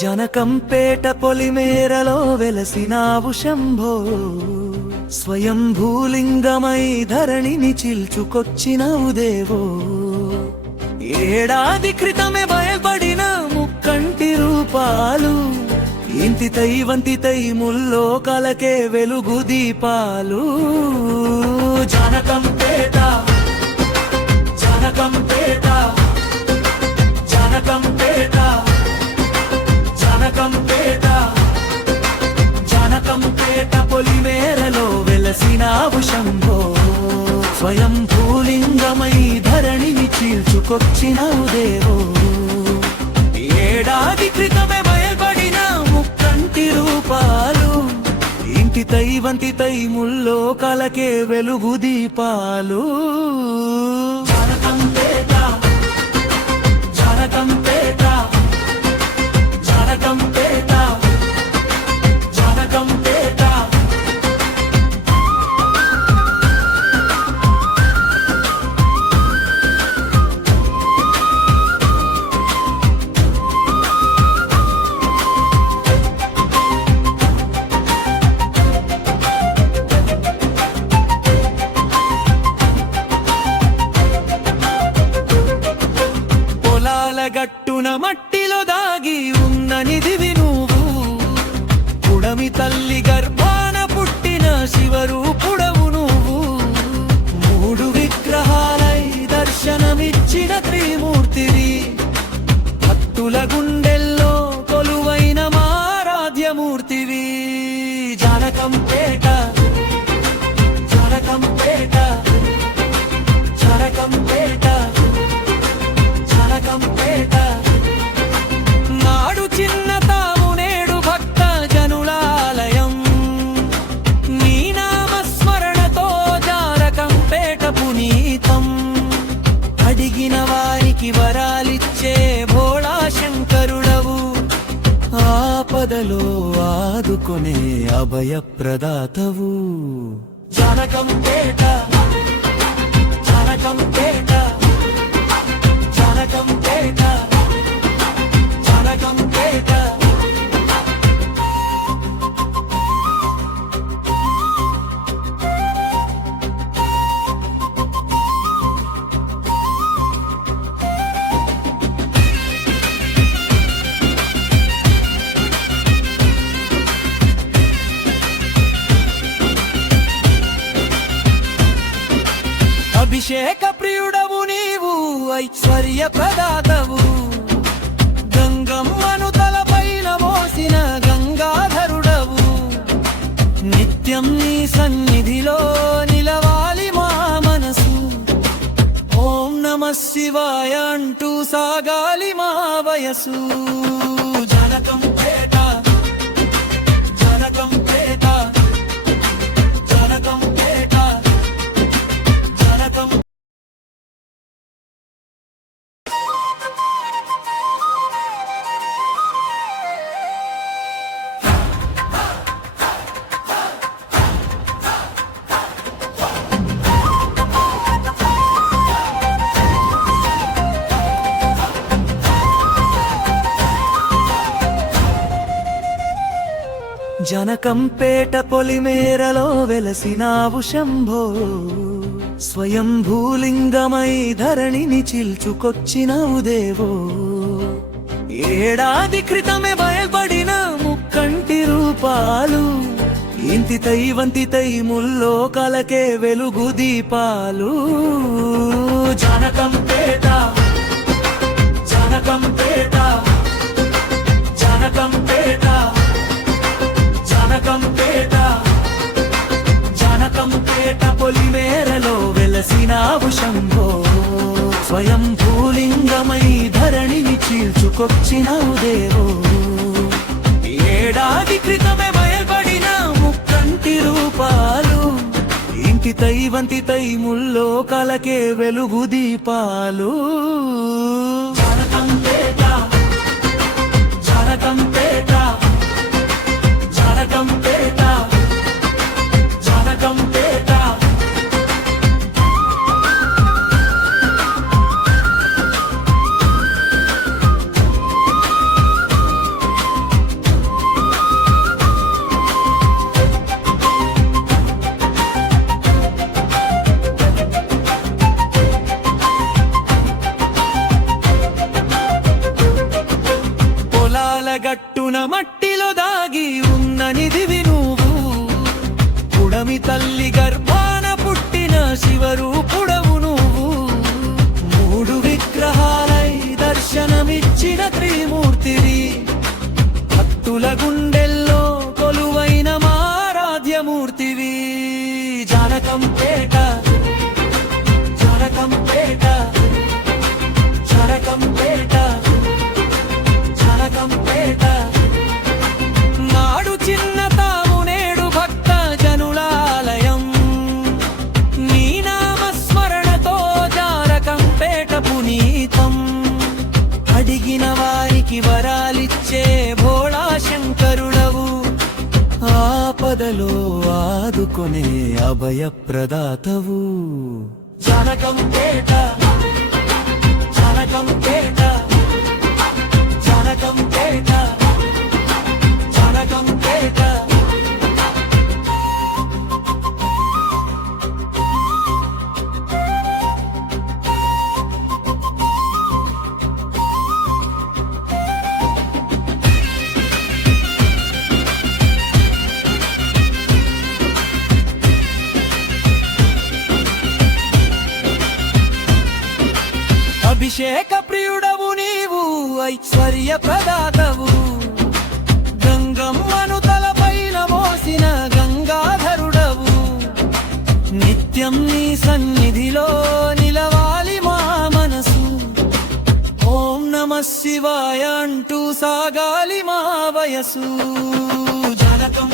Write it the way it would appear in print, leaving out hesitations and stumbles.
జనకంపేట పొలిమేరలో వెలసినావు శంభో, స్వయం భూలింగమై ధరణిని చిల్చుకొచ్చినవు దేవో. ఏడాది క్రితమే బయల్పడిన ముక్కంటి రూపాలు, ఇంతితై వంతితై ముల్లోకాలకే వెలుగు దీపాలు. జనకంపేట జనకంపేట జనకంపేట జనకంపేట జనకంపేట పొలిమేరలో వెలసినావు శంభో, స్వయం భూలింగమై ధరణిని చీల్చుకొచ్చినవు దేవో. ఏడాది క్రితమే బయల్పడిన ముక్కంటి రూపాలు, ఇంటితై వంతితై ముల్లోకాలకే వెలుగు దీపాలు. జనకంపేట జనకంపేట జనకంపేట జనకంపేట. గట్టున మట్టిలో దాగి ఉన్న నిధివి నువ్వు, పుడమి తల్లి గర్భాన పుట్టిన శివరూపుడవు నువ్వు. మూడు విగ్రహాలై దర్శనమిచ్చిన త్రిమూర్తివి, భక్తుల గుండెల్లో కొలువైన మారాధ్యమూర్తివి. జనకంపేట జనకంపేట జనకంపేట జనకంపేట. నాడు చిన్న తాము నేడు భక్త జనులాలయం, నీ నామస్మరణతో జానకంపేట పునీతం. అడిగిన వారికి వరాలిచ్చే భోళా శంకరుడవు, ఆపదలో ఆదుకొనే అభయప్రదాతవు. జనకంపేట జనకంపేట జనకంపేట జనకంపేట. అభిషేక ప్రియుడవు నీవు, ఐశ్వర్య ప్రదాతవు. గంగమ్మను తలపైన మోసిన గంగాధరుడవు, నిత్యం నీ సన్నిధిలో నిలవాలి మా మనసు. ఓం నమః శివాయ అంటూ సాగాలి మా వయసు. జనకంపేట జనకంపేట జనకంపేట జనకం. జనకంపేట పొలిమేరలో వెలసినావు శంభో, స్వయం భూలింగమై ధరణిని చిల్చుకొచ్చినవు దేవో. ఏడాది క్రితమే బయల్పడిన ముక్కంటి రూపాలు, ఇంతితై వంతితై ముల్లోకాలకే వెలుగు దీపాలు. జనకంపేట జనకంపేట జనకంపేట జనకంపేట జనకంపేట పొలిమేరలో వెలసినావు శంభో, స్వయం భూలింగమై ధరణిని చీల్చుకొచ్చినవు దేవో. ఏడాది క్రితమే బయల్పడిన ముక్కంటి రూపాలు, ఇంటితై వంతితై ముల్లోకాలకే వెలుగు దీపాలు. జనకంపేట జనకంపేట జనకంపేట జనకంపేట. జానకంపేట జానకంపేట నాడు చిన్న తాము నేడు భక్త జనులాలయం నీ నామస్మరణతో జానకంపేట పునీతం అడిగిన వారికి వరాలిచ్చే భోళా శంకరుడవు ఆపదలో ఆదుకొనే అభయప్రదాతవు జానకంపేట జానకంపేట జానకంపేట జానకంపేట అభిషేక ప్రియుడవు నీవు ఐశ్వర్య ప్రదాతవు గంగమ్మను తలపైన మోసిన గంగాధరుడవు నిత్యం నీ సన్నిధిలో నిలవాలి మా మనసు ఓం నమః శివాయ అంటూ సాగాలి మా వయసు జానకం